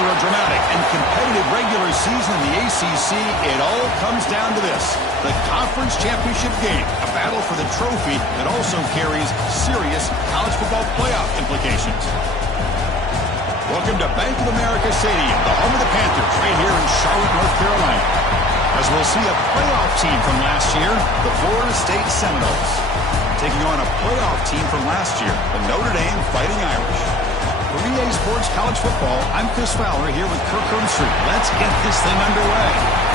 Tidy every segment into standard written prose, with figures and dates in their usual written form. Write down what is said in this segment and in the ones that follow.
After a dramatic and competitive regular season in the ACC, it all comes down to this: the conference championship game, a battle for the trophy that also carries serious college football playoff implications. Welcome to Bank of America Stadium, the home of the Panthers, right here in Charlotte, North Carolina. As we'll see a playoff team from last year, the Florida State Seminoles, taking on a playoff team from last year, the Notre Dame Fighting Irish. For EA Sports College Football, I'm Chris Fowler here with Kirk Street. Let's get this thing underway.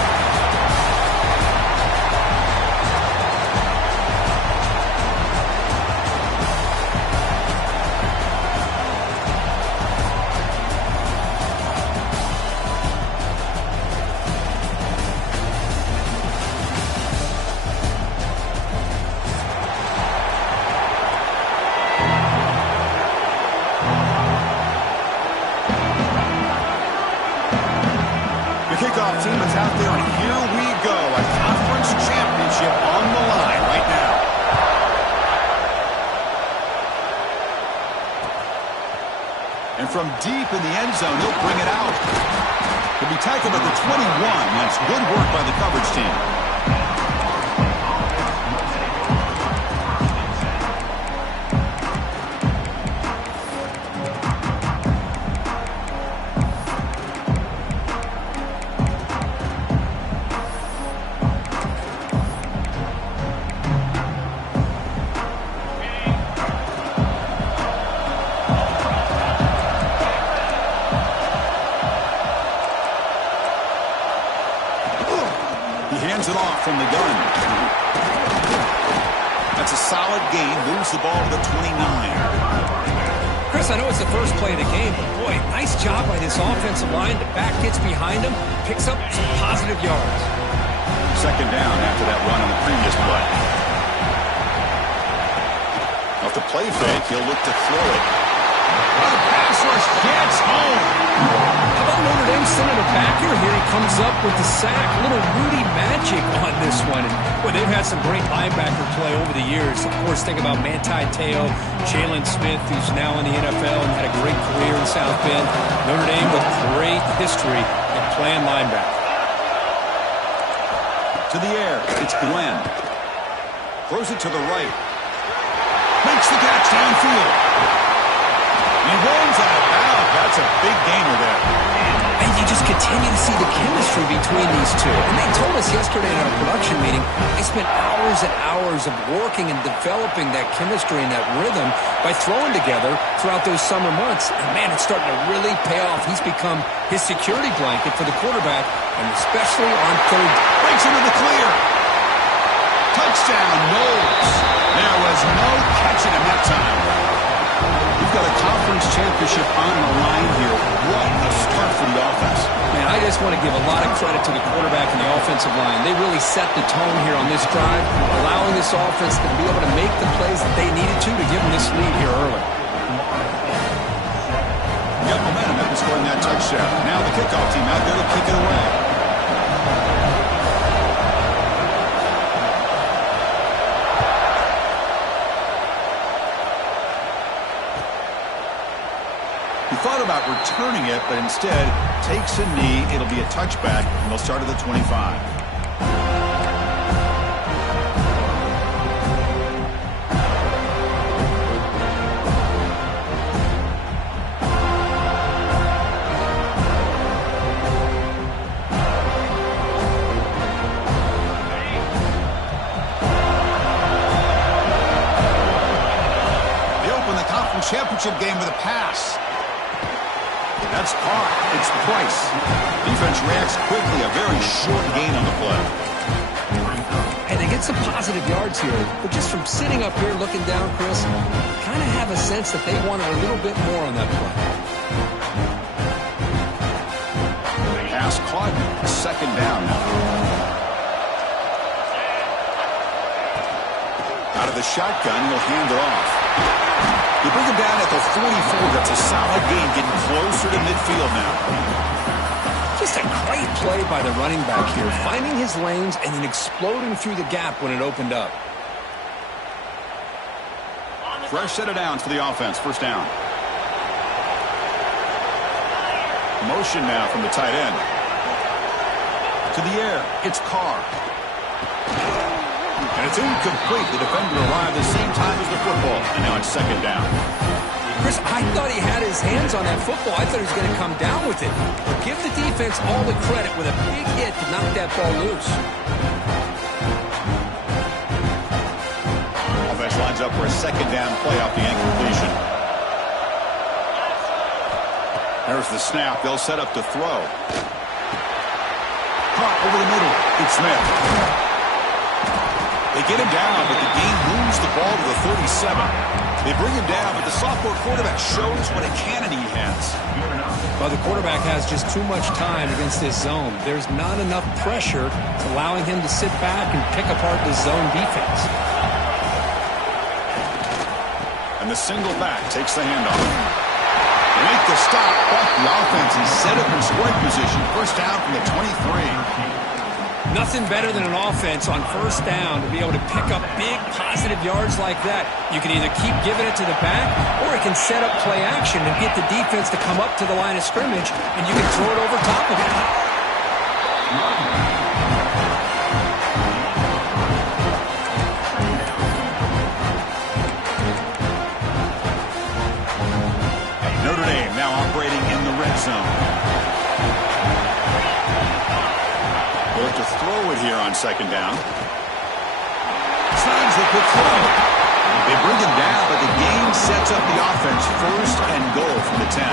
Kickoff team is out there, and here we go. A conference championship on the line right now. And from deep in the end zone, he'll bring it out. He'll be tackled at the 21. That's good work by the coverage team. Hands it off from the gun. That's a solid gain. Moves the ball to the 29. Chris, I know it's the first play of the game, but boy, nice job by this offensive line. The back gets behind him, picks up some positive yards. Second down after that run on the previous play. Off the play fake, he'll look to throw it. Oh, the pass rush gets home. How about Notre Dame sending it back here? Here he comes up with the sack. A little Rudy magic on this one. And, boy, they've had some great linebacker play over the years. Of course, think about Manti Te'o, Jalen Smith, who's now in the NFL and had a great career in South Bend. Notre Dame with great history at playing linebacker. To the air, it's Glenn. Throws it to the right. Makes the catch downfield. He rolls out of bounds. That's a big gainer there. And you just continue to see the chemistry between these two. And they told us yesterday in our production meeting, they spent hours and hours of working and developing that chemistry and that rhythm by throwing together throughout those summer months. And, man, it's starting to really pay off. He's become his security blanket for the quarterback, and especially on third. Breaks into the clear. Touchdown, Knowles. There was no catching him that time. You've got a conference championship on the line here. What a start for the offense. Man, I just want to give a lot of credit to the quarterback and the offensive line. They really set the tone here on this drive, allowing this offense to be able to make the plays that they needed to give them this lead here early. Got momentum after scoring that touchdown. Now the kickoff team out there to kick it away. He thought about returning it, but instead takes a knee. It'll be a touchback, and they'll start at the 25. They open the conference championship game with a pass. That's caught. It's Price. Defense reacts quickly. A very short gain on the play. And they get some positive yards here. But just from sitting up here looking down, Chris, kind of have a sense that they wanted a little bit more on that play. Pass caught. Second down now. Out of the shotgun, he'll hand it off. They bring him down at the 44. That's a solid gain, getting closer to midfield now. Just a great play by the running back here, finding his lanes and then exploding through the gap when it opened up. Fresh set of downs for the offense. First down. Motion now from the tight end. To the air, it's Carr. And it's incomplete. The defender arrived the same time as the football. And now it's second down. Chris, I thought he had his hands on that football. I thought he was going to come down with it. But give the defense all the credit with a big hit to knock that ball loose. Offense lines up for a second down play off the incompletion. There's the snap. They'll set up to throw. Caught over the middle. It's Smith. They get him down, but the game moves the ball to the 37. They bring him down, but the sophomore quarterback shows what a cannon he has. Well, the quarterback has just too much time against this zone. There's not enough pressure allowing him to sit back and pick apart the zone defense. And the single back takes the handoff. They make the stop, but the offense is set up in scoring position. First down from the 23. Nothing better than an offense on first down to be able to pick up big positive yards like that. You can either keep giving it to the back, or it can set up play action and get the defense to come up to the line of scrimmage, and you can throw it over top of it. Notre Dame now operating in the red zone. They'll have to throw it here on second down. Signs the quick throw. They bring him down, but the game sets up the offense first and goal from the 10.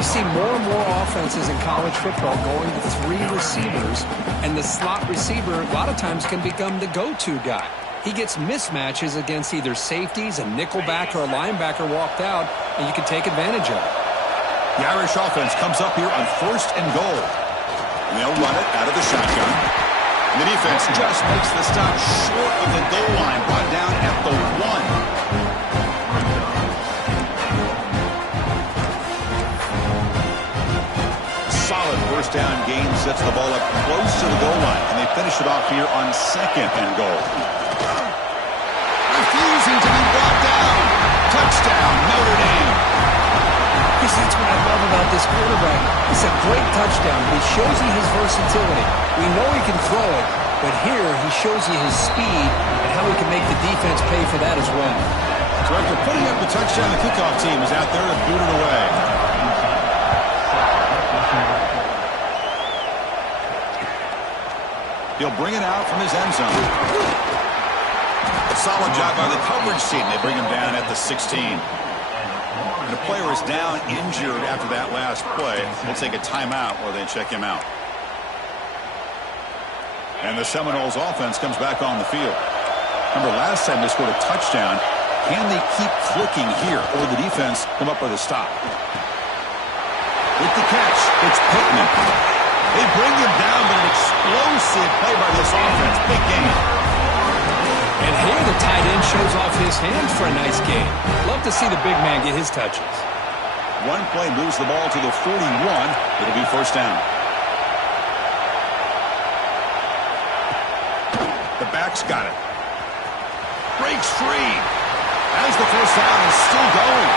You see more and more offenses in college football going to three receivers, and the slot receiver a lot of times can become the go-to guy. He gets mismatches against either safeties, a nickelback, or a linebacker walked out, and you can take advantage of it. The Irish offense comes up here on first and goal. And they'll run it out of the shotgun. And the defense just makes the stop short of the goal line, brought down at the 1. Solid first down gain sets the ball up close to the goal line. And they finish it off here on second and goal. Refusing to be brought down. Touchdown, Notre Dame. Because that's what I love about this quarterback. It's a great touchdown. He shows you his versatility. We know he can throw it, but here he shows you his speed and how he can make the defense pay for that as well. So after putting up the touchdown, the kickoff team is out there to boot it away. He'll bring it out from his end zone. A solid job by the coverage team. They bring him down at the 16. The player is down injured after that last play. We'll take a timeout while they check him out. And the Seminoles offense comes back on the field. Remember, last time they scored a touchdown. Can they keep clicking here, or the defense come up with a stop? With the catch, it's Pittman. They bring him down, but an explosive play by this offense. Big game. And here the tight end shows off his hands for a nice game. Love to see the big man get his touches. One play moves the ball to the 41. It'll be first down. The back's got it. Breaks free. Has the first down and still going.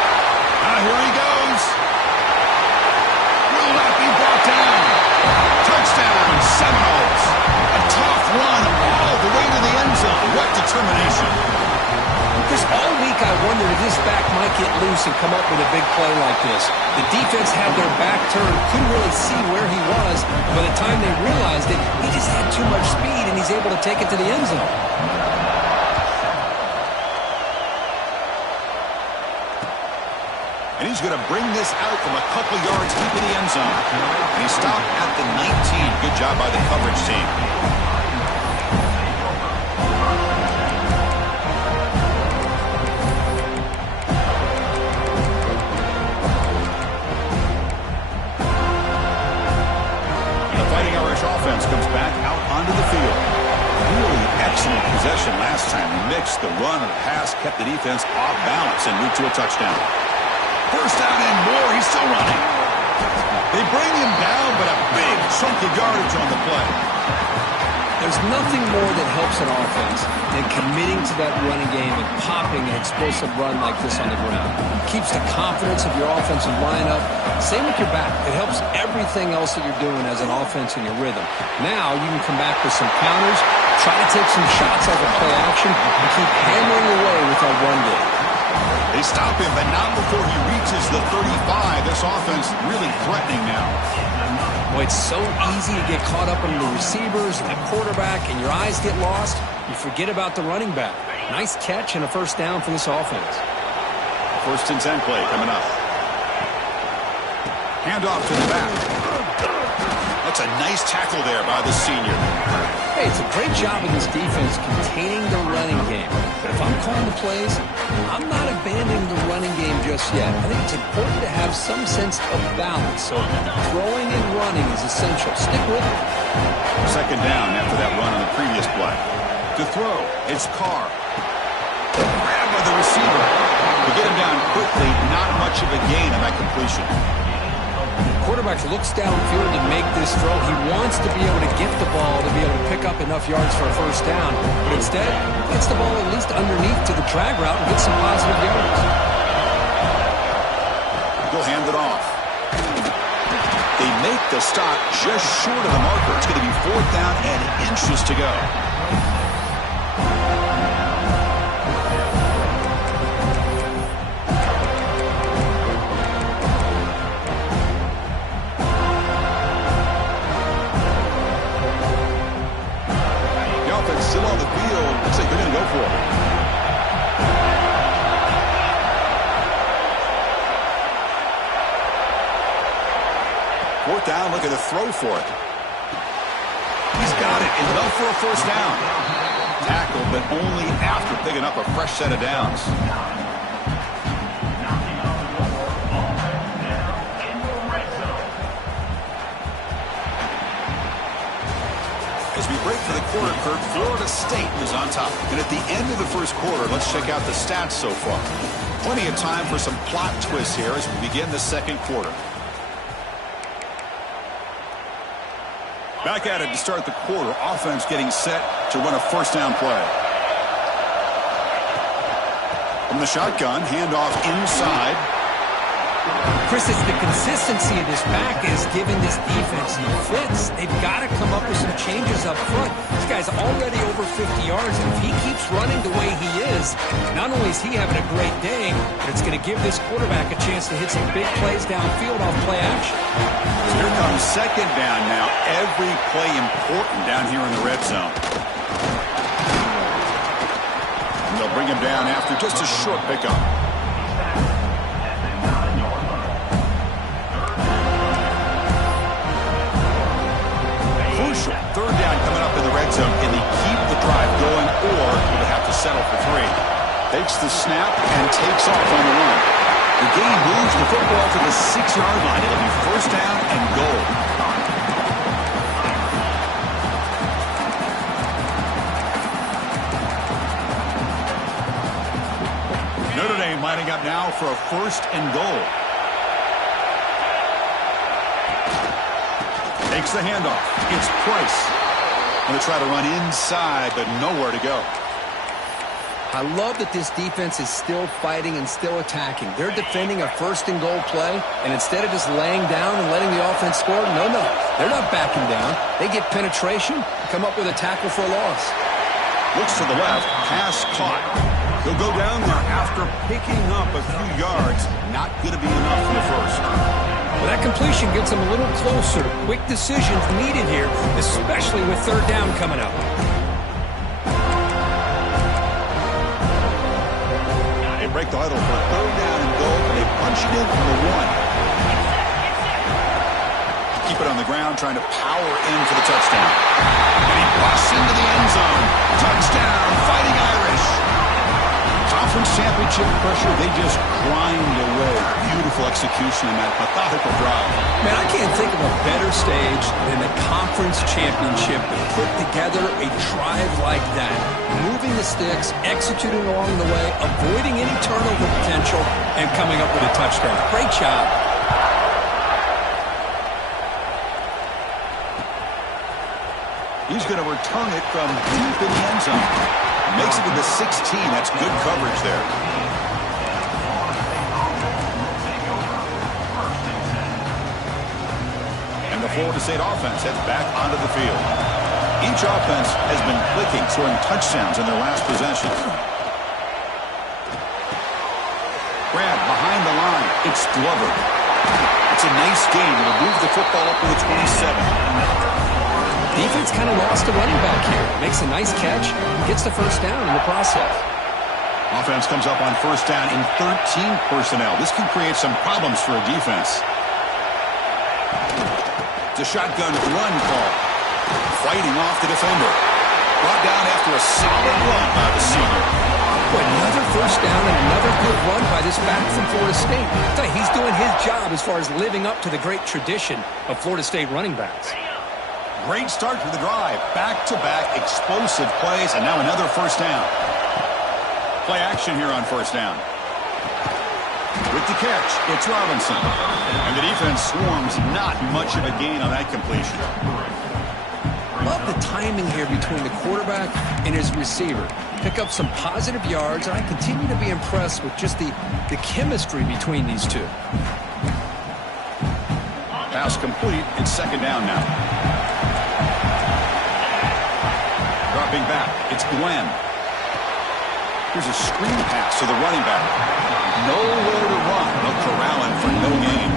Now here he goes. Will not be brought down. Touchdown, Seminoles. A tough run all the way to the end zone. What determination. Just all week I wondered if this back might get loose and come up with a big play like this. The defense had their back turned, couldn't really see where he was. By the time they realized it, he just had too much speed and he's able to take it to the end zone. And he's going to bring this out from a couple yards deep in the end zone. And he stopped at the 19. Good job by the coverage team. And the Fighting Irish offense comes back out onto the field. Really excellent possession last time. He mixed the run and pass, kept the defense off balance, and moved to a touchdown. First down and more. He's still running. They bring him down, but a big chunk of yardage on the play. There's There's nothing more that helps an offense than committing to that running game and popping an explosive run like this on the ground. It keeps the confidence of your offensive lineup. Same with your back. It helps everything else that you're doing as an offense in your rhythm. Now you can come back with some counters, try to take some shots off of play action, and keep hammering away with that run game. They stop him, but not before he reaches the 35. This offense really threatening now. Boy, it's so easy to get caught up in the receivers and the quarterback, and your eyes get lost. You forget about the running back. Nice catch and a first down for this offense. First and 10 play coming up. Handoff to the back. That's a nice tackle there by the senior. Hey, it's a great job of this defense containing the running game. But if I'm calling the plays, I'm not abandoning the running game just yet. I think it's important to have some sense of balance. So throwing and running is essential. Stick with it. Second down after that run on the previous play. To throw, it's Carr. Grab by the receiver. To get him down quickly, not much of a gain on that completion. Quarterback looks downfield to make this throw. He wants to be able to get the ball to be able to pick up enough yards for a first down. But instead, gets the ball at least underneath to the drag route and gets some positive yards. He'll hand it off. They make the stop just short of the marker. It's going to be fourth down and inches to go. Still on the field. Looks like they're going to go for it. Fourth down, looking to throw for it. He's got it. Enough for a first down. Tackled, but only after picking up a fresh set of downs. As we break for the quarter, Kurt, Florida State is on top. And at the end of the first quarter, let's check out the stats so far. Plenty of time for some plot twists here as we begin the second quarter. Back at it to start the quarter. Offense getting set to run a first down play. From the shotgun, handoff inside. Chris, it's the consistency of this back is giving this defense no fits. They've got to come up with some changes up front. This guy's already over 50 yards, and if he keeps running the way he is, not only is he having a great day, but it's going to give this quarterback a chance to hit some big plays downfield off play action. So here comes second down now. Every play important down here in the red zone. And they'll bring him down after just a short pickup. Third down coming up in the red zone. Can they keep the drive going, or will they have to settle for three? Takes the snap and takes off on the run. The game moves the football to the 6-yard line. It'll be first down and goal. Notre Dame lining up now for a first and goal. Takes the handoff. It's Price. Going to try to run inside, but nowhere to go. I love that this defense is still fighting and still attacking. They're defending a first and goal play, and instead of just laying down and letting the offense score, no. They're not backing down. They get penetration, come up with a tackle for a loss. Looks to the left. Pass caught. He'll go down there after picking up a few yards. Not going to be enough for the first. Well, that completion gets them a little closer. Quick decisions needed here, especially with third down coming up. They break the huddle for third down and goal, and they punch it in from the 1. Keep it on the ground, trying to power in for the touchdown. And he busts into the end zone. Touchdown, Fighting Irish. Conference championship pressure, they just grind away. Beautiful execution in that methodical drive. Man, I can't think of a better stage than the conference championship to put together a drive like that. Moving the sticks, executing along the way, avoiding any turnover potential, and coming up with a touchdown. Great job. He's going to return it from deep in the end zone. Makes it to the 16. That's good coverage there. And the Florida State offense heads back onto the field. Each offense has been clicking, scoring touchdowns in their last possessions. Grab behind the line. It's Glover. It's a nice game. It'll move the football up to the 27. Defense kind of lost a running back here. Makes a nice catch, gets the first down in the process. Offense comes up on first down in 13 personnel. This can create some problems for a defense. It's a shotgun run call. Fighting off the defender. Brought down after a solid run by the senior. Another first down and another good run by this back from Florida State. He's doing his job as far as living up to the great tradition of Florida State running backs. Great start to the drive. Back-to-back explosive plays, and now another first down. Play action here on first down. With the catch, it's Robinson. And the defense swarms, not much of a gain on that completion. Love the timing here between the quarterback and his receiver. Pick up some positive yards, and I continue to be impressed with just the chemistry between these two. Pass complete. It's second down now. Dropping back, it's Glenn. Here's a screen pass to the running back. Nowhere to run. They'll corral him for no gain.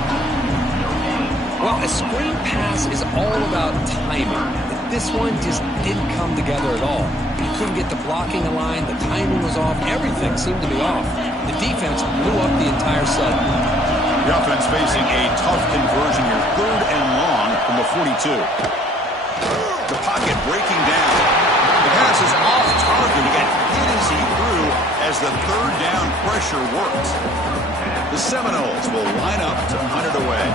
Well, a screen pass is all about timing. This one just didn't come together at all. He couldn't get the blocking in line. The timing was off. Everything seemed to be off. The defense blew up the entire set. The offense facing a tough conversion here. Third and long from the 42. The pocket breaking down. The pass is off target. He got hit as he threw as the third down pressure worked. The Seminoles will line up to hunt it away.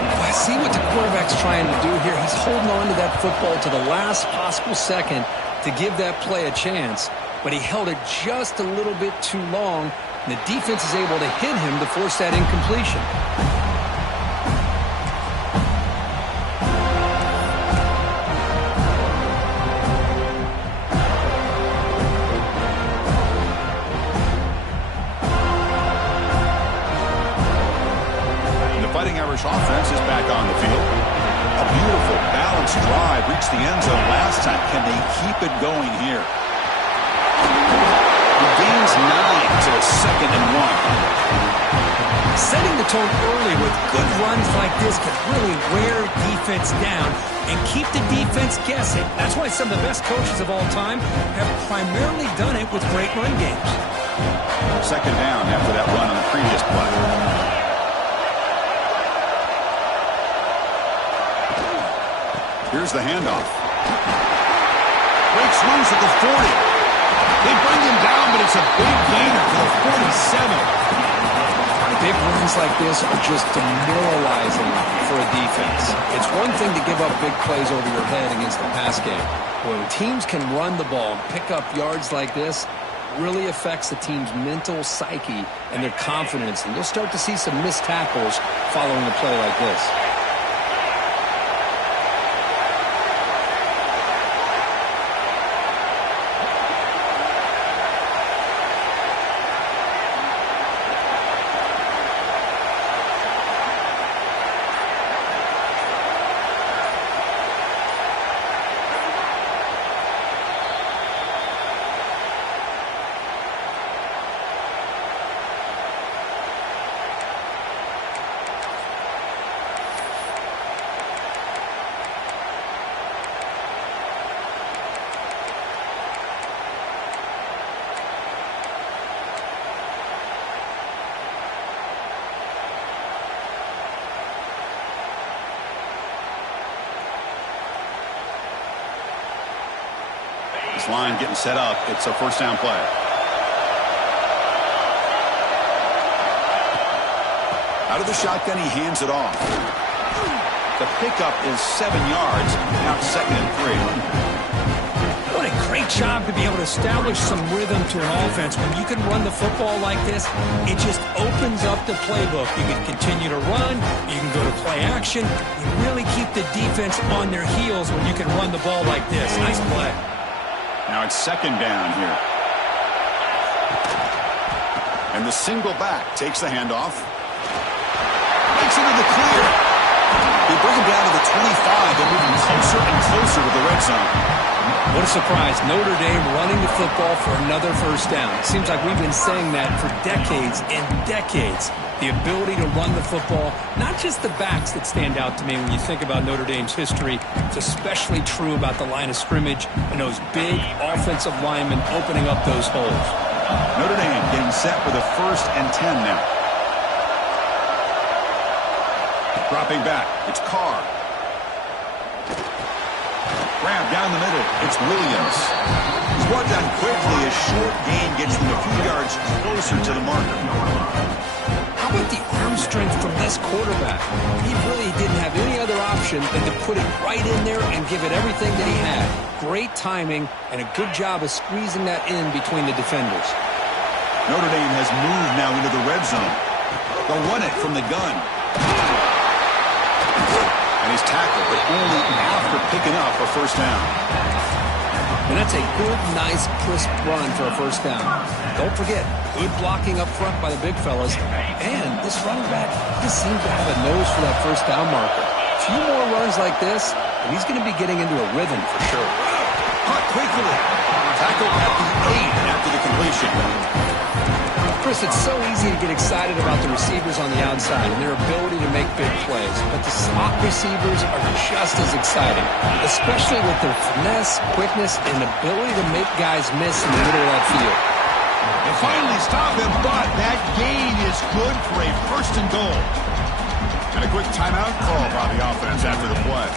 I see what the quarterback's trying to do here. He's holding on to that football to the last possible second to give that play a chance, but he held it just a little bit too long, and the defense is able to hit him to force that incompletion. Offense is back on the field. A beautiful balanced drive reached the end zone last time. Can they keep it going here? He gains 9 to a 2nd and 1. Setting the tone early with good runs like this can really wear defense down and keep the defense guessing. That's why some of the best coaches of all time have primarily done it with great run games. Second down after that run on the previous play. Here's the handoff. Breaks loose at the 40. They bring him down, but it's a big gainer for the 47. Big runs like this are just demoralizing for a defense. It's one thing to give up big plays over your head against the pass game. When teams can run the ball and pick up yards like this, really affects the team's mental psyche and their confidence. And you'll start to see some missed tackles following a play like this. Line getting set up. It's a first down play. Out of the shotgun, he hands it off. The pickup is 7 yards. Now it's 2nd and 3. What a great job to be able to establish some rhythm to an offense. When you can run the football like this, it just opens up the playbook. You can continue to run. You can go to play action. You really keep the defense on their heels when you can run the ball like this. Nice play. Now it's second down here. And the single back takes the handoff. Makes it into the clear. They bring him down to the 25. They're moving closer and closer to the red zone. What a surprise. Notre Dame running the football for another first down. It seems like we've been saying that for decades and decades. The ability to run the football, not just the backs that stand out to me when you think about Notre Dame's history. It's especially true about the line of scrimmage and those big offensive linemen opening up those holes. Notre Dame getting set for the 1st and 10 now. Dropping back. It's Carr. Grab down the middle. It's Williams. He's brought down quickly. A short gain gets them a few yards closer to the marker. How about the arm strength from this quarterback? He really didn't have any other option than to put it right in there and give it everything that he had. Great timing and a good job of squeezing that in between the defenders. Notre Dame has moved now into the red zone. They'll run it from the gun. And he's tackled, but only after picking up a first down. And that's a good, nice, crisp run for a first down. Don't forget, good blocking up front by the big fellas. And this running back just seems to have a nose for that first down marker. A few more runs like this, and he's going to be getting into a rhythm for sure. Caught quickly. Tackled at the 8 after the completion. Chris, it's so easy to get excited about the receivers on the outside and their ability to make big plays, but the slot receivers are just as exciting, especially with their finesse, quickness, and ability to make guys miss in the middle of that field. They finally stop him, but that gain is good for a 1st and goal. And a quick timeout call by the offense after the play.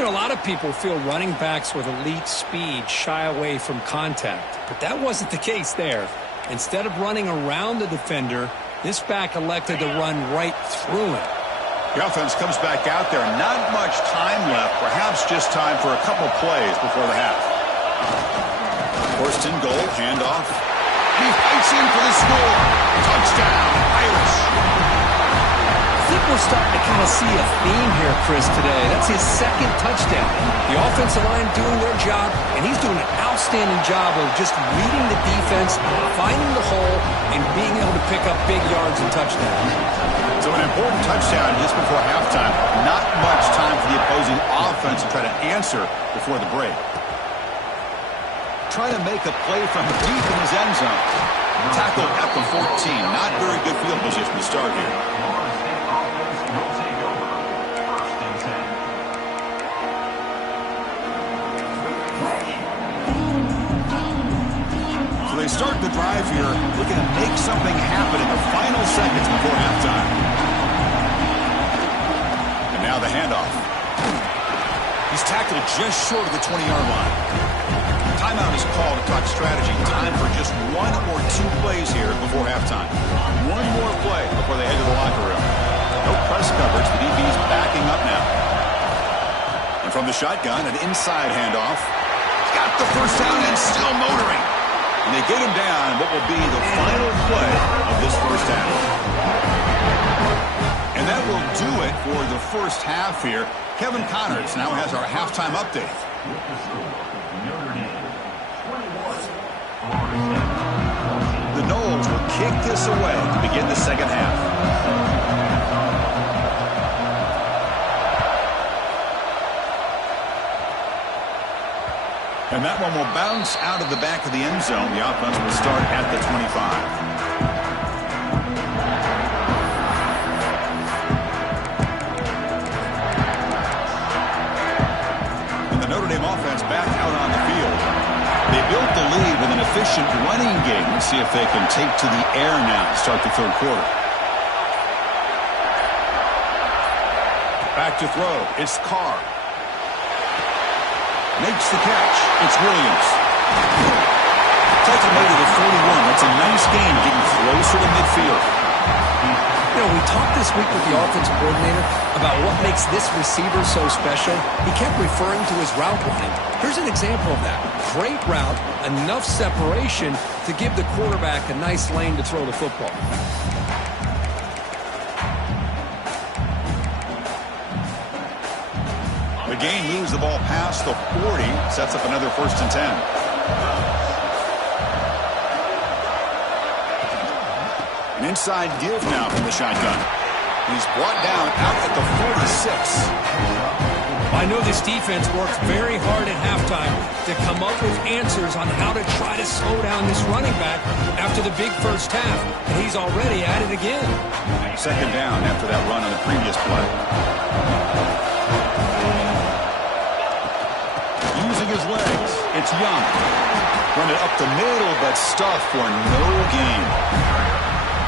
You know, a lot of people feel running backs with elite speed shy away from contact, but that wasn't the case there. Instead of running around the defender, this back elected to run right through him. The offense comes back out there. Not much time left. Perhaps just time for a couple plays before the half. 1st and goal, handoff. He fights in for the score. Touchdown, Irish. I think we're starting to kind of see a theme here, Chris, today. That's his 2nd touchdown. The offensive line doing their job, and he's doing an outstanding job of just reading the defense, finding the hole, and being able to pick up big yards and touchdowns. So an important touchdown just before halftime. Not much time for the opposing offense to try to answer before the break. Trying to make a play from deep in his end zone. Tackled at the 14. Not very good field position to start here. They start the drive here, looking to make something happen in the final seconds before halftime. And now the handoff. He's tackled just short of the 20-yard line. Timeout is called to talk strategy. Time for just 1 or 2 plays here before halftime. One more play before they head to the locker room. No press coverage. The DB's backing up now. And from the shotgun, an inside handoff. Got the first down and still motoring. And they get him down what will be the final play of this first half. And that will do it for the first half here. Kevin Connors now has our halftime update. The Noles will kick this away to begin the second half. And that one will bounce out of the back of the end zone. The offense will start at the 25. And the Notre Dame offense back out on the field. They built the lead with an efficient running game. Let's see if they can take to the air now to start the 3rd quarter. Back to throw. It's Carr. Makes the catch. It's Williams. Takes him over to the 41. That's a nice game, getting closer to midfield. You know, we talked this week with the offensive coordinator about what makes this receiver so special. He kept referring to his route running. Here's an example of that. Great route, enough separation to give the quarterback a nice lane to throw the football. The game moves the ball past the 40, sets up another 1st and 10. An inside give now from the shotgun. He's brought down out at the 46. I know this defense worked very hard at halftime to come up with answers on how to try to slow down this running back after the big first half, and he's already at it again. 2nd down after that run on the previous play. Using his legs, it's Young. Run it up the middle, but stuffed for no gain.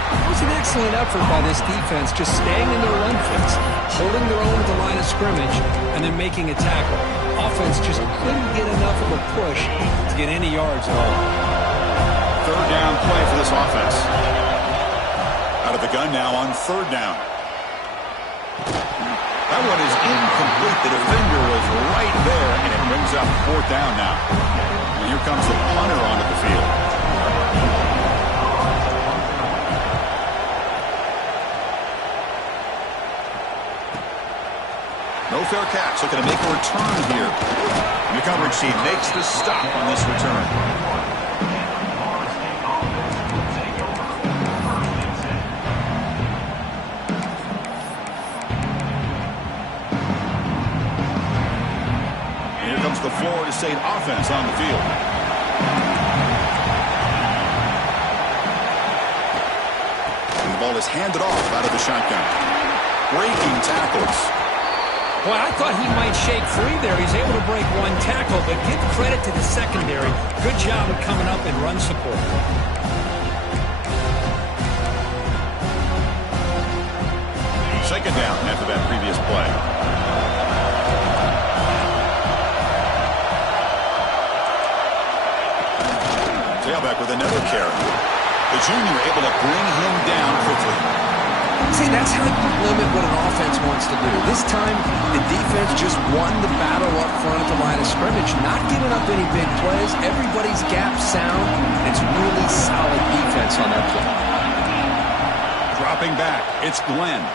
It was an excellent effort by this defense, just staying in their run fix, holding their own at the line of scrimmage, and then making a tackle. Offense just couldn't get enough of a push to get any yards at all. 3rd down play for this offense. Out of the gun now on 3rd down. That one is incomplete. The defender was right there, and it brings up 4th down now. And here comes the punter onto the field. No fair catch. Looking to make a return here. And the coverage team makes the stop on this return. And here comes the Florida State offense on the field. And the ball is handed off out of the shotgun. Breaking tackles. Boy, I thought he might shake free there. He's able to break one tackle, but give credit to the secondary. Good job of coming up and run support. 2nd down after that previous play. Tailback with another carry. The junior able to bring him down quickly. See, that's how you limit what an offense wants to do. This time, the defense just won the battle up front at the line of scrimmage, not giving up any big plays. Everybody's gap sound. It's really solid defense on that play. Dropping back, it's Glenn.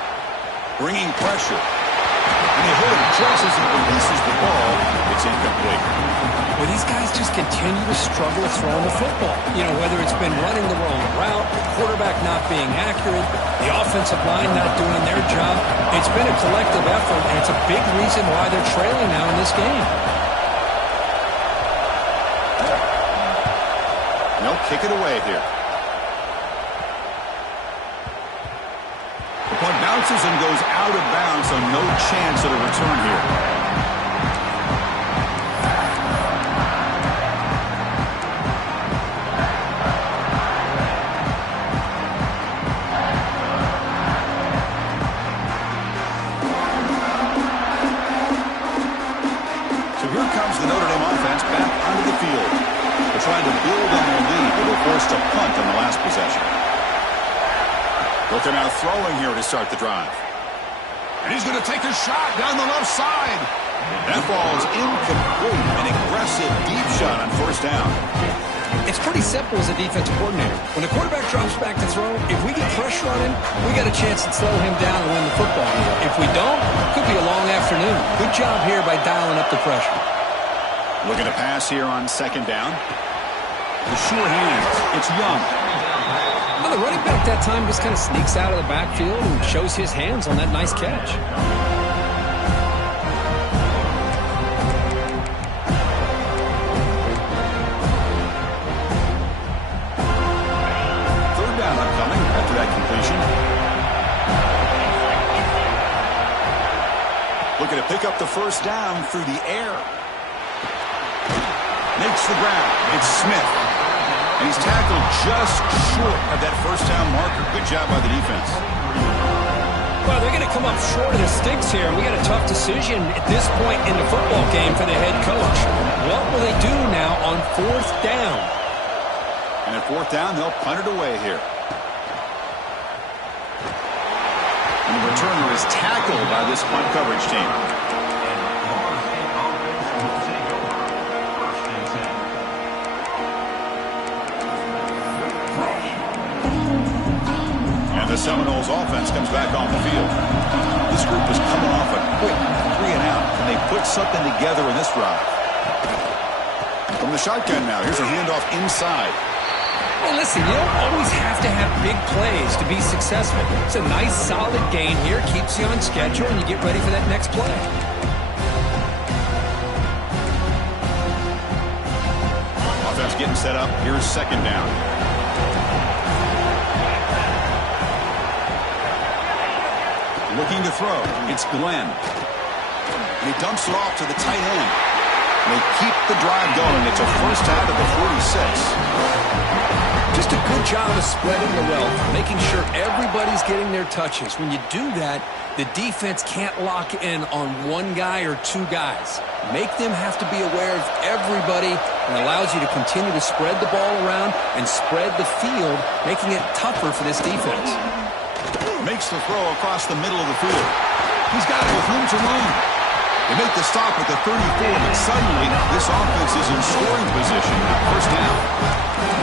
Bringing pressure. And he hit him just as he releases the ball. It's incomplete. Well, these guys just continue to struggle throwing the football. You know, whether it's been running the wrong route, the quarterback not being accurate, the offensive line not doing their job. It's been a collective effort, and it's a big reason why they're trailing now in this game. And they'll kick it away here. The punt bounces and goes out of bounds, so no chance at a return here. Trying to build on their lead, but were forced to punt on the last possession. But they're now throwing here to start the drive. And he's going to take a shot down the left side. That ball's incomplete. An aggressive deep shot on 1st down. It's pretty simple as a defensive coordinator. When the quarterback drops back to throw, if we get pressure on him, we got a chance to slow him down and win the football game. If we don't, it could be a long afternoon. Good job here by dialing up the pressure. Looking to pass here on 2nd down. The sure hands. It's Young. Well, the running back that time just kind of sneaks out of the backfield and shows his hands on that nice catch. 3rd down upcoming after that completion. Looking to pick up the 1st down through the air. Makes the ground. It's Smith. And he's tackled just short of that 1st down marker. Good job by the defense. Well, they're going to come up short of the sticks here. We got a tough decision at this point in the football game for the head coach. What will they do now on 4th down? And at 4th down, they'll punt it away here. returner is tackled by this punt coverage team. And the Seminoles offense comes back on the field. This group is coming off a quick 3-and-out, and they put something together in this drive. From the shotgun now, here's a handoff inside. Well, listen, you don't always have to have big plays to be successful. It's a nice, solid gain here, keeps you on schedule, and you get ready for that next play. Offense getting set up. Here's second down. Looking to throw. It's Glenn. And he dumps it off to the tight end. And they keep the drive going. It's a first out of the 46. Just a good job of spreading the wealth, making sure everybody's getting their touches. When you do that, the defense can't lock in on one guy or two guys. Make them have to be aware of everybody, and allows you to continue to spread the ball around and spread the field, making it tougher for this defense. Makes the throw across the middle of the field. He's got it with room to run. They make the stop at the 34, but suddenly this offense is in scoring position at first down.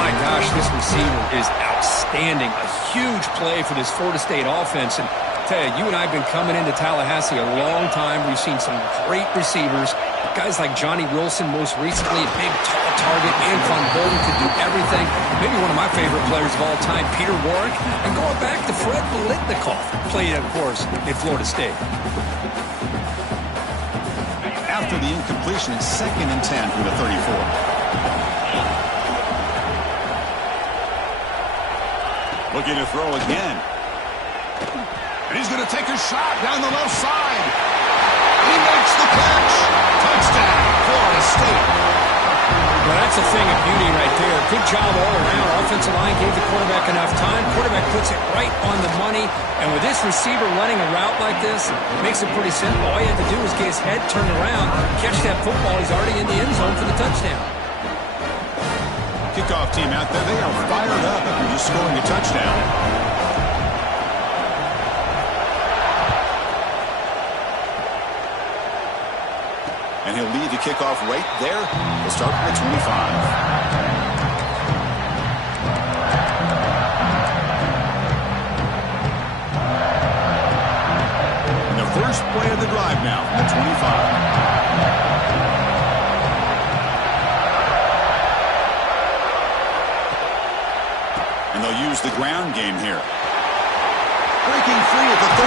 My gosh, this receiver is outstanding. A huge play for this Florida State offense. And I tell you, you and I have been coming into Tallahassee a long time. We've seen some great receivers. Guys like Johnny Wilson, most recently, a big, tall target. Anquan Bolden could do everything. Maybe one of my favorite players of all time, Peter Warrick. And going back to Fred Biletnikoff, played, of course, in Florida State. After the incompletion, it's 2nd and 10 from the 34. Looking to throw again. And he's going to take a shot down the left side. He makes the catch. Touchdown, Florida State. Well, that's a thing of beauty right there. Good job all around. Offensive line gave the quarterback enough time. Quarterback puts it right on the money. And with this receiver running a route like this, it makes it pretty simple. All you have to do is get his head turned around, catch that football. He's already in the end zone for the touchdown. Kickoff team out there, they are fired up after just scoring a touchdown. And he'll lead the kickoff right there. He'll start at 25. First play of the drive now from the 25. And they'll use the ground game here. Breaking free at the 35.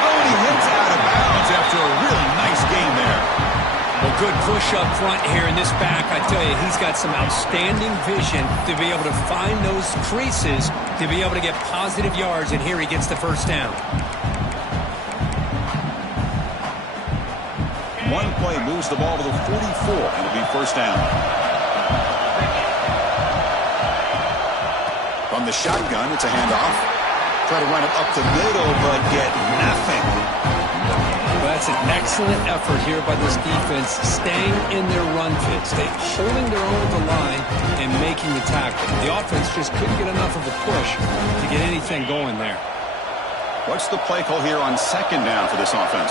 Oh, and he hits out of bounds after a really nice gain there. Well, good push up front here in this back. I tell you, he's got some outstanding vision to be able to find those creases, to be able to get positive yards, and here he gets the first down. One play moves the ball to the 44, and it'll be first down. From the shotgun, it's a handoff. Try to run it up the middle, but get nothing. Well, that's an excellent effort here by this defense, staying in their run fits. They're holding their own at the line and making the tackle. The offense just couldn't get enough of a push to get anything going there. What's the play call here on second down for this offense?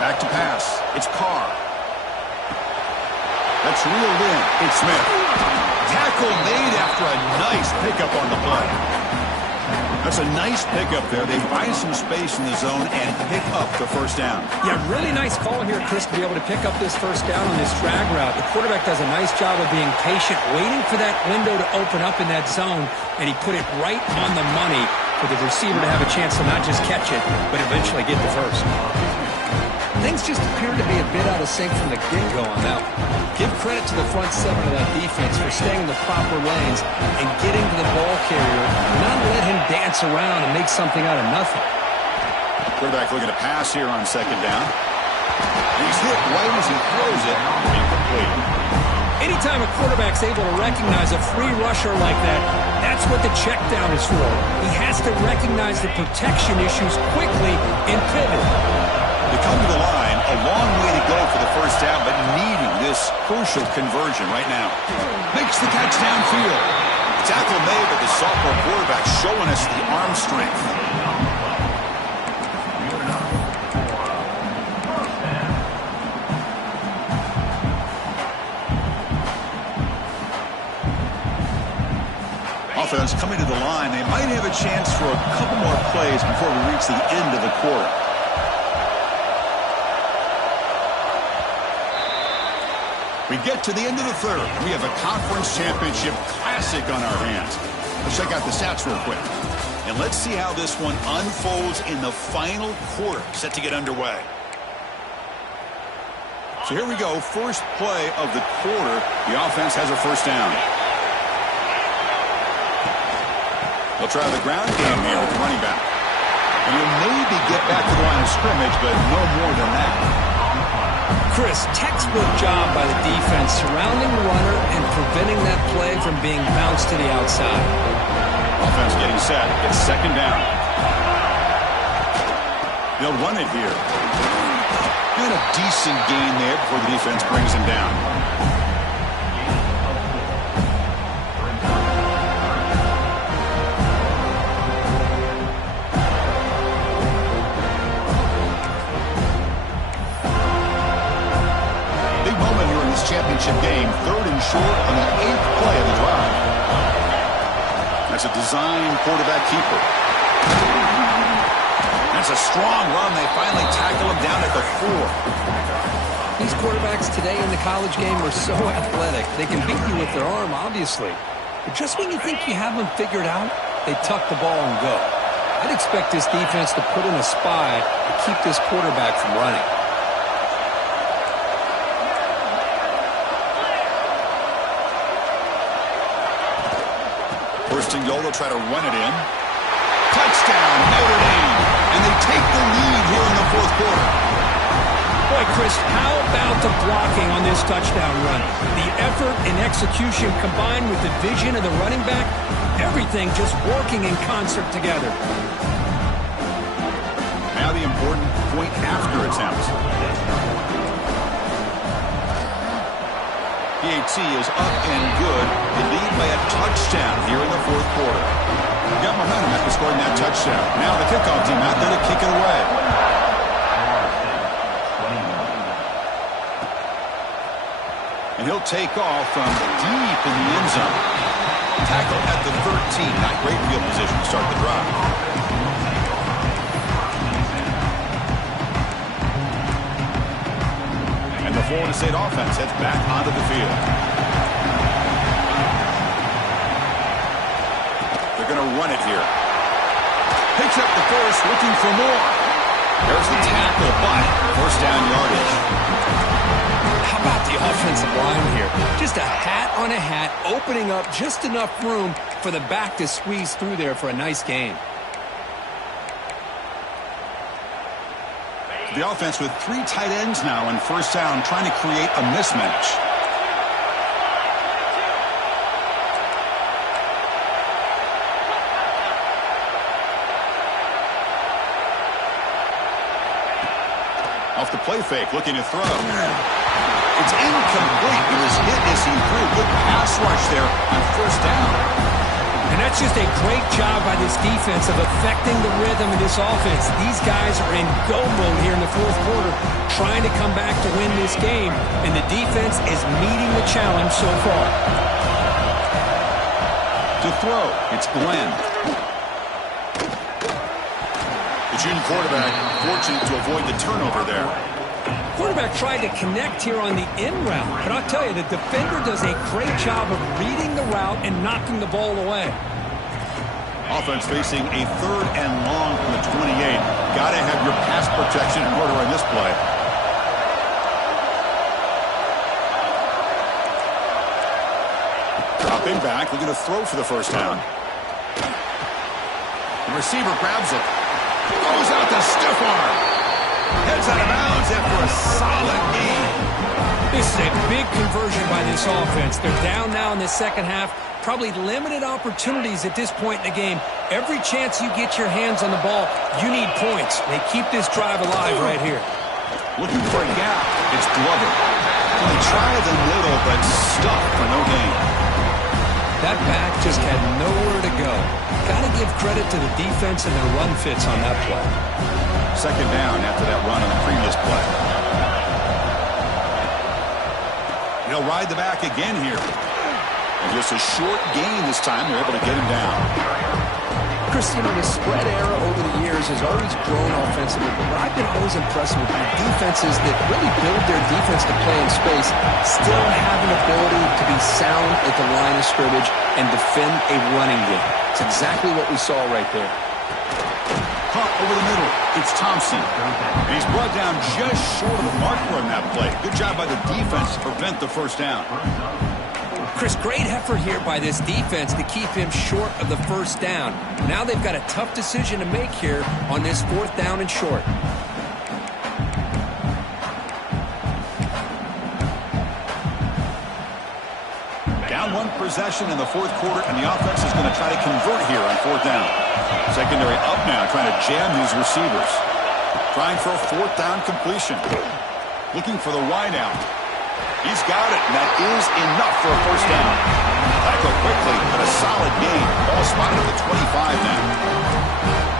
Back to pass. It's Carr. That's reeled in. It's Smith. Tackle made after a nice pickup on the play. That's a nice pickup there. They find some space in the zone and pick up the first down. Yeah, really nice call here, Chris, to be able to pick up this first down on this drag route. The quarterback does a nice job of being patient, waiting for that window to open up in that zone, and he put it right on the money for the receiver to have a chance to not just catch it, but eventually get the first. Things just appear to be a bit out of sync from the get-go on that. Give credit to the front seven of that defense for staying in the proper lanes and getting to the ball carrier, not let him dance around and make something out of nothing. Quarterback looking to pass here on second down. He's hit right as he throws it. Incomplete. Anytime a quarterback's able to recognize a free rusher like that, that's what the check down is for. He has to recognize the protection issues quickly and pivot. They come to the line, a long way to go for the first down, but needing this crucial conversion right now. Makes the catch downfield. Tackle made, but the sophomore quarterback showing us the arm strength. offense coming to the line. They might have a chance for a couple more plays before we reach the end of the quarter. We get to the end of the third. We have a conference championship classic on our hands. Let's check out the stats real quick. And let's see how this one unfolds in the final quarter, set to get underway. So here we go, first play of the quarter. The offense has a first down. They'll try the ground game here with the running back. And he'll maybe get back to the line of scrimmage, but no more than that. Chris, textbook job by the defense surrounding the runner and preventing that play from being bounced to the outside. Offense getting set. It's second down. They'll run it here. And a decent gain there before the defense brings him down. Big moment here in this championship game. Third and short on the 8th play of the drive. That's a design quarterback keeper. That's a strong run. They finally tackle him down at the 4. These quarterbacks today in the college game are so athletic. They can beat you with their arm, obviously. But just when you think you have them figured out, they tuck the ball and go. I'd expect this defense to put in a spy to keep this quarterback from running. First and goal, they'll try to run it in. Touchdown, Notre Dame. And they take the lead here in the fourth quarter. Boy, Chris, how about the blocking on this touchdown run? The effort and execution combined with the vision of the running back, everything just working in concert together. Now the important point after attempt. PAT is up and good. They lead by a touchdown here in the fourth quarter. Got momentum after scoring that touchdown. Now the kickoff team out there to kick it away. And he'll take off from deep in the end zone. Tackle at the 13. Not great field position to start the drive. And the Florida State offense heads back onto the field. They're going to run it here. Picks up the first, looking for more. There's the tackle, but first down yardage. How about the offensive line here? Just a hat on a hat, opening up just enough room for the back to squeeze through there for a nice gain. The offense with 3 tight ends now in first down, trying to create a mismatch. Off the play fake, looking to throw. It's incomplete. It was hit as he threw. Good pass rush there on first down. And that's just a great job by this defense of affecting the rhythm of this offense. These guys are in go mode here in the fourth quarter, trying to come back to win this game, and the defense is meeting the challenge so far. To throw, it's Glenn. The junior quarterback fortunate to avoid the turnover there. Quarterback tried to connect here on the in route, but I'll tell you, the defender does a great job of reading the route and knocking the ball away. Offense facing a third and long from the 28. Got to have your pass protection in order on this play. Dropping back, looking to throw for the first down. The receiver grabs it. Goes out to stiff arm. Heads out of bounds after a solid gain. This is a big conversion by this offense. They're down now in the second half. Probably limited opportunities at this point in the game. Every chance you get your hands on the ball, you need points. They keep this drive alive right here. Looking for a gap. It's Glover. They tried the middle, but stuck for no gain. That back just had nowhere to go. Got to give credit to the defense and their run fits on that play. Second down after that run on the previous play. He'll ride the back again here. And just a short gain this time. They're able to get him down. Chris, you know, the spread era over the years has always grown offensively, but what I've been always impressed with are defenses that really build their defense to play in space, still have an ability to be sound at the line of scrimmage and defend a running game. It's exactly what we saw right there. Caught over the middle. It's Thompson. And he's brought down just short of the marker on that play. Good job by the defense to prevent the first down. Chris, great effort here by this defense to keep him short of the first down. Now they've got a tough decision to make here on this 4th down and short. Down 1 possession in the 4th quarter, and the offense is going to try to convert here on 4th down. Secondary up now, trying to jam these receivers. Trying for a 4th down completion. Looking for the wide out. He's got it, and that is enough for a first down. Tackle quickly, but a solid gain. Ball spotted at the 25 now.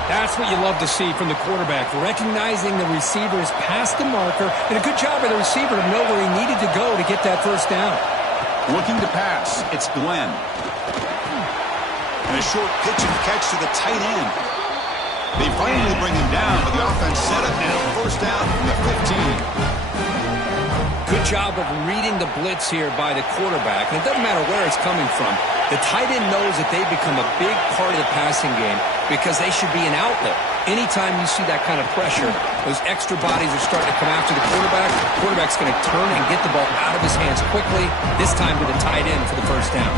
That's what you love to see from the quarterback, recognizing the receivers past the marker, and a good job by the receiver to know where he needed to go to get that first down. Looking to pass, it's Glenn. And a short pitch and catch to the tight end. They finally bring him down, but the offense set up now. First down from the 15. Good job of reading the blitz here by the quarterback. And it doesn't matter where it's coming from. The tight end knows that they become a big part of the passing game because they should be an outlet. Anytime you see that kind of pressure, those extra bodies are starting to come after the quarterback. The quarterback's going to turn and get the ball out of his hands quickly, this time to the tight end for the first down.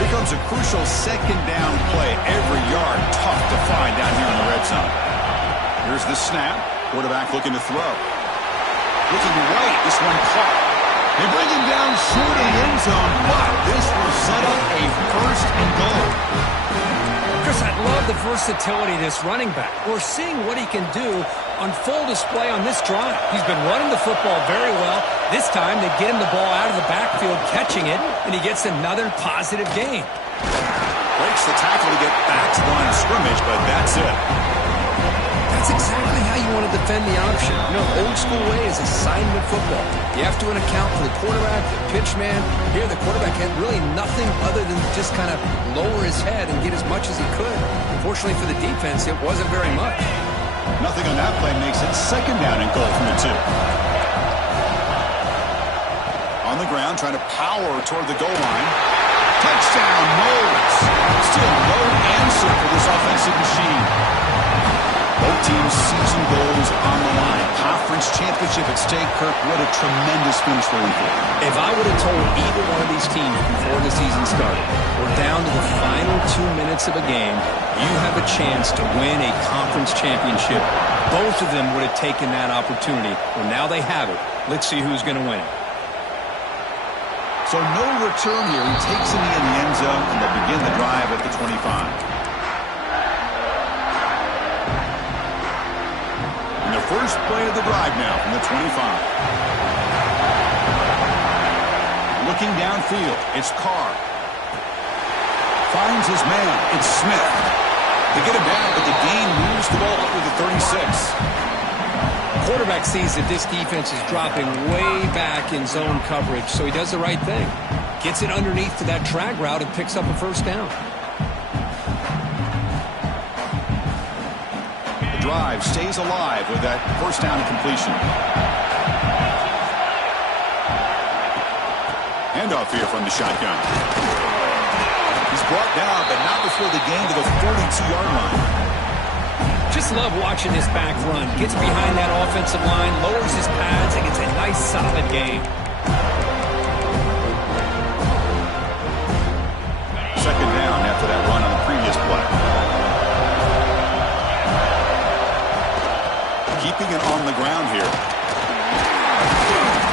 Here comes a crucial 2nd down play. Every yard tough to find down here in the red zone. Here's the snap. Quarterback looking to throw. Looking right. This one caught. They bring him down short of the end zone, but this will set up a 1st and goal. Chris, I love the versatility of this running back. We're seeing what he can do on full display on this drive. He's been running the football very well. This time they get him the ball out of the backfield, catching it, and he gets another positive gain. Breaks the tackle to get back to the line of scrimmage, but that's it. That's exactly how you want to defend the option. You know, old school way is assignment football. You have to account for the quarterback, the pitch man. Here, the quarterback had really nothing other than just kind of lower his head and get as much as he could. Unfortunately for the defense, it wasn't very much. Nothing on that play makes it 2nd down and goal from the 2. On the ground, trying to power toward the goal line. Touchdown, Knowles. Still no answer for this offensive machine. Both teams' season goals on the line. Conference championship at stake, Kirk. What a tremendous finish for them. If I would have told either one of these teams before the season started, we're down to the final 2 minutes of a game, you have a chance to win a conference championship, both of them would have taken that opportunity. Well, now they have it. Let's see who's going to win. So no return here. He takes him in the end zone, and they'll begin the drive at the 25. First play of the drive now from the 25. Looking downfield, it's Carr. Finds his man, it's Smith. They get him down, but the gain moves the ball up to the 36. Quarterback sees that this defense is dropping way back in zone coverage, so he does the right thing. Gets it underneath to that drag route and picks up a first down. Drive stays alive with that first down and completion. Handoff here from the shotgun. He's brought down, but not before the gain to the 42-yard line. Just love watching this back run. Gets behind that offensive line, lowers his pads, and gets a nice, solid gain. Second down after that run on the previous play. Keeping it on the ground here.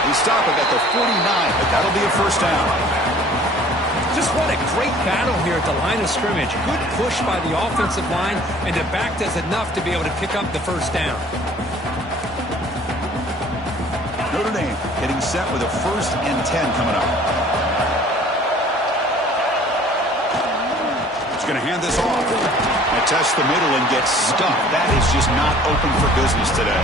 We stop it at the 49, but that'll be a first down. Just what a great battle here at the line of scrimmage. Good push by the offensive line, and the back does enough to be able to pick up the first down. Notre Dame getting set with a 1st and 10 coming up. He's going to hand this off. And test the middle and get stuck. That is just not open for business today.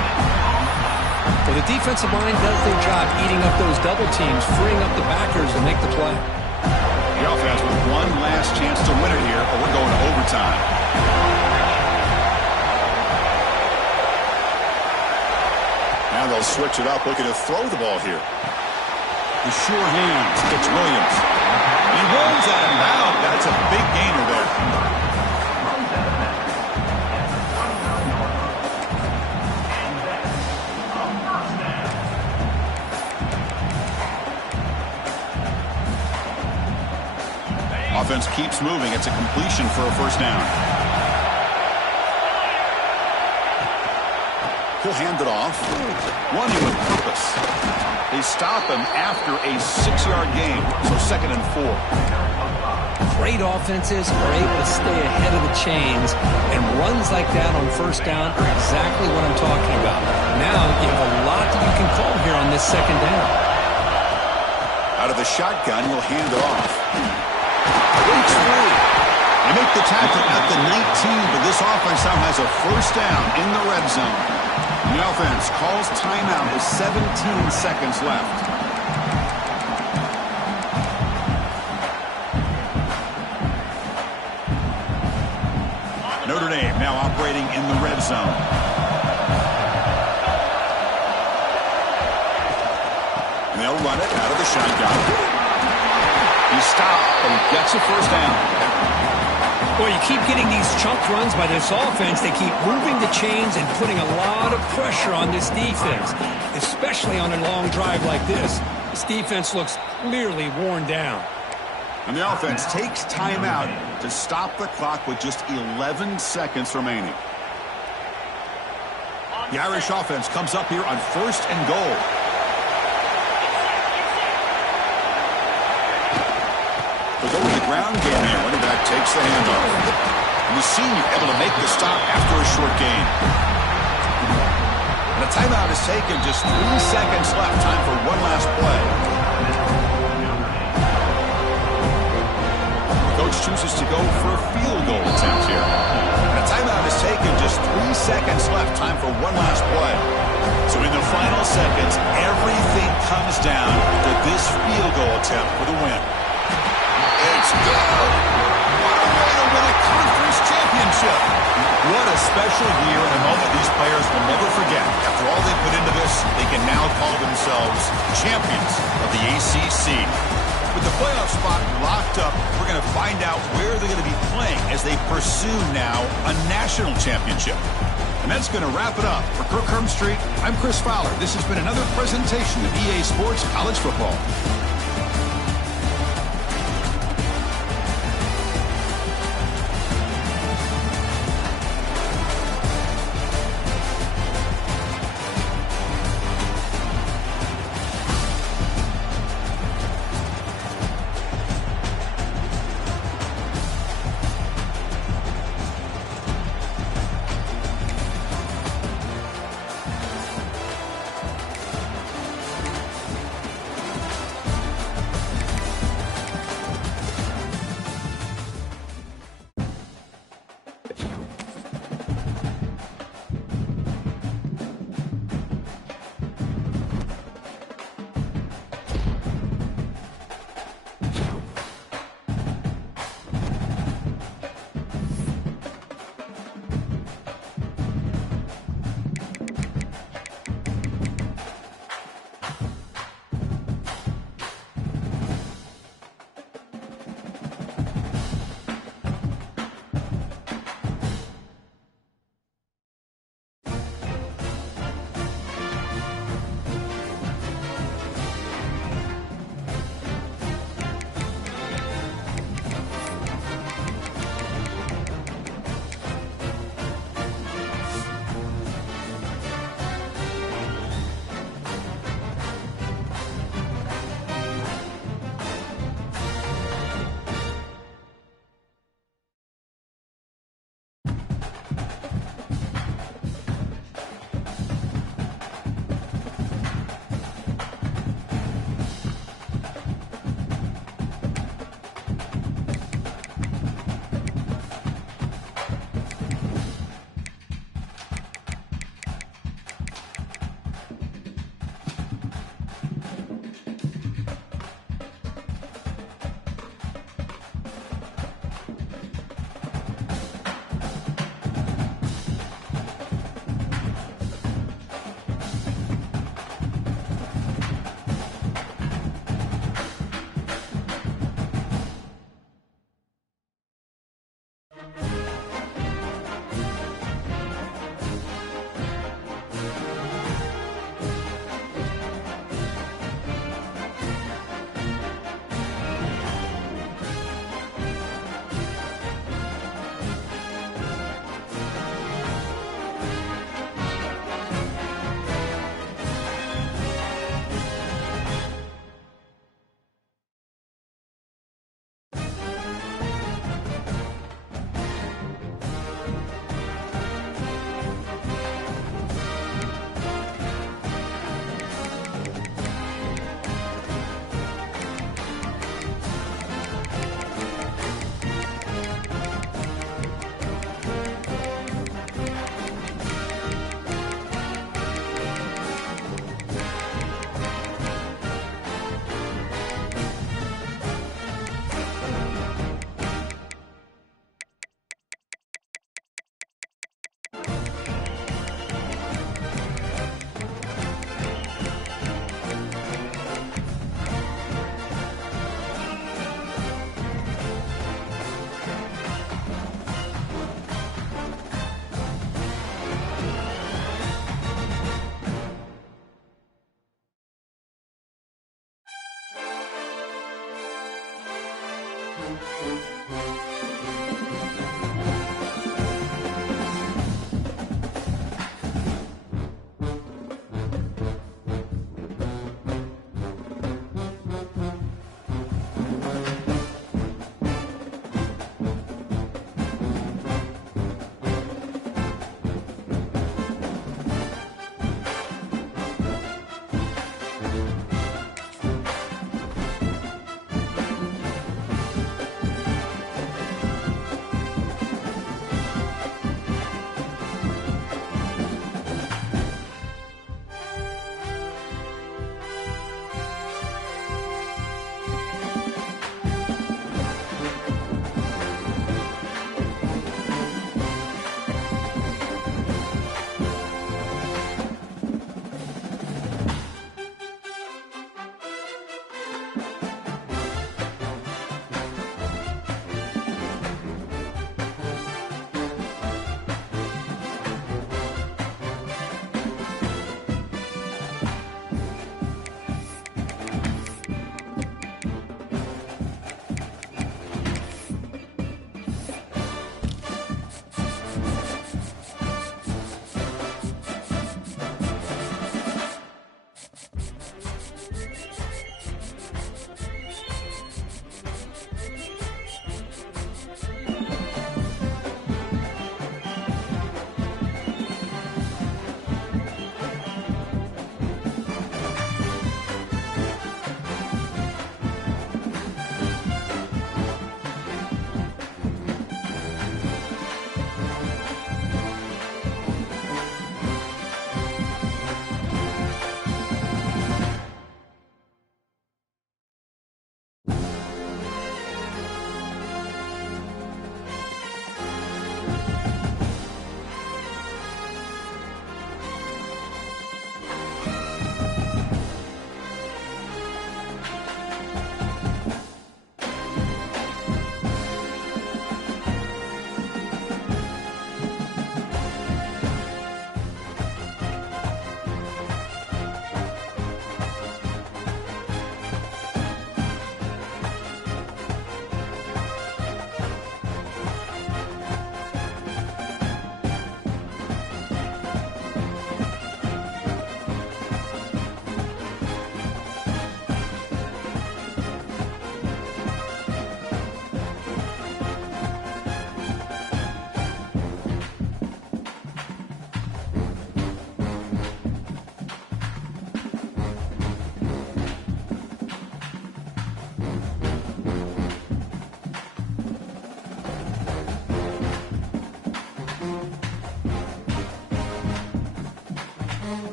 Well, the defensive line does their job eating up those double teams, freeing up the backers to make the play. The offense with one last chance to win it here, but we're going to overtime. Now they'll switch it up, looking to throw the ball here. The sure hands. It's Williams. He rolls out and out. That's a big gainer there. Offense keeps moving. It's a completion for a first down. He'll hand it off. Running with purpose. They stop him after a 6-yard gain, so 2nd and 4. Great offenses are able to stay ahead of the chains, and runs like that on first down are exactly what I'm talking about. Now you have a lot that you can call here on this 2nd down. Out of the shotgun, he'll hand it off. Breaks free. They make the tackle at the 19, but this offense now has a first down in the red zone. The offense calls timeout with 17 seconds left. Notre Dame now operating in the red zone. And they'll run it out of the shotgun. He stopped, but he gets a first down. Well, you keep getting these chunk runs by this offense. They keep moving the chains and putting a lot of pressure on this defense, especially on a long drive like this. This defense looks clearly worn down. And the offense takes timeout to stop the clock with just 11 seconds remaining. The Irish offense comes up here on 1st and goal. They'll go with the ground game here. Running back takes the handoff. And the senior able to make the stop after a short gain. And a timeout is taken. Just 3 seconds left. Time for one last play. The coach chooses to go for a field goal attempt here. And a timeout is taken. Just 3 seconds left. Time for one last play. So in the final seconds, everything comes down to this field goal attempt for the win. It's good. What a way to win a conference championship. What a special year and a moment these players will never forget. After all they put into this, they can now call themselves champions of the ACC. With the playoff spot locked up, we're going to find out where they're going to be playing as they pursue now a national championship. And that's going to wrap it up. For Kirk Hermstreet, I'm Chris Fowler. This has been another presentation of EA Sports College Football.